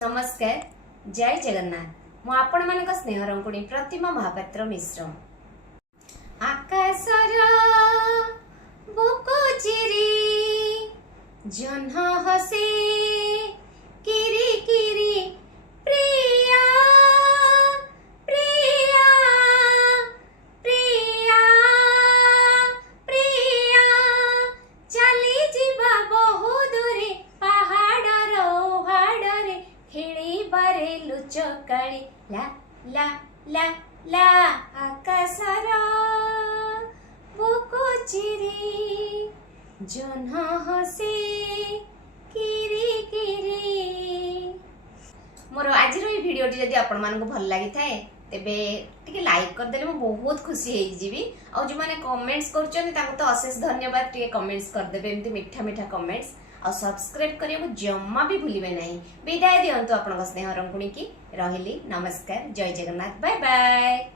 नमस्कार जय जगन्नाथ मु आपण मानक स्नेह रंकुणी प्रतिमा महापात्र मिश्र आकाशर बुको चिरी जह्न हसे किरी किरी प्रिया प्रिया प्रिया प्रिया चली जीवा बहु दूरे पहाड़ रे खेली बारे लुचकाड़ी ला ला ला ला आकाशर बुको चिरी जह्न हसे किरी किरी। मोर आज भिडियो जदि आपण मानक भल लगी थाए तेबे टिके लाइक कर देले मो बहुत खुशी हे जीवी। आ जो माने कमेंट्स करछन ताको तो अशेष धन्यवाद। टिके कमेंट्स कर देबे एमती मीठा मीठा कमेंट्स और सब्सक्राइब करिया जम्मा भी भूलिबे नहीं। विदाय दियंतु आपन स्नेह रंकुणी की रहिली। नमस्कार जय जगन्नाथ बाय बाय।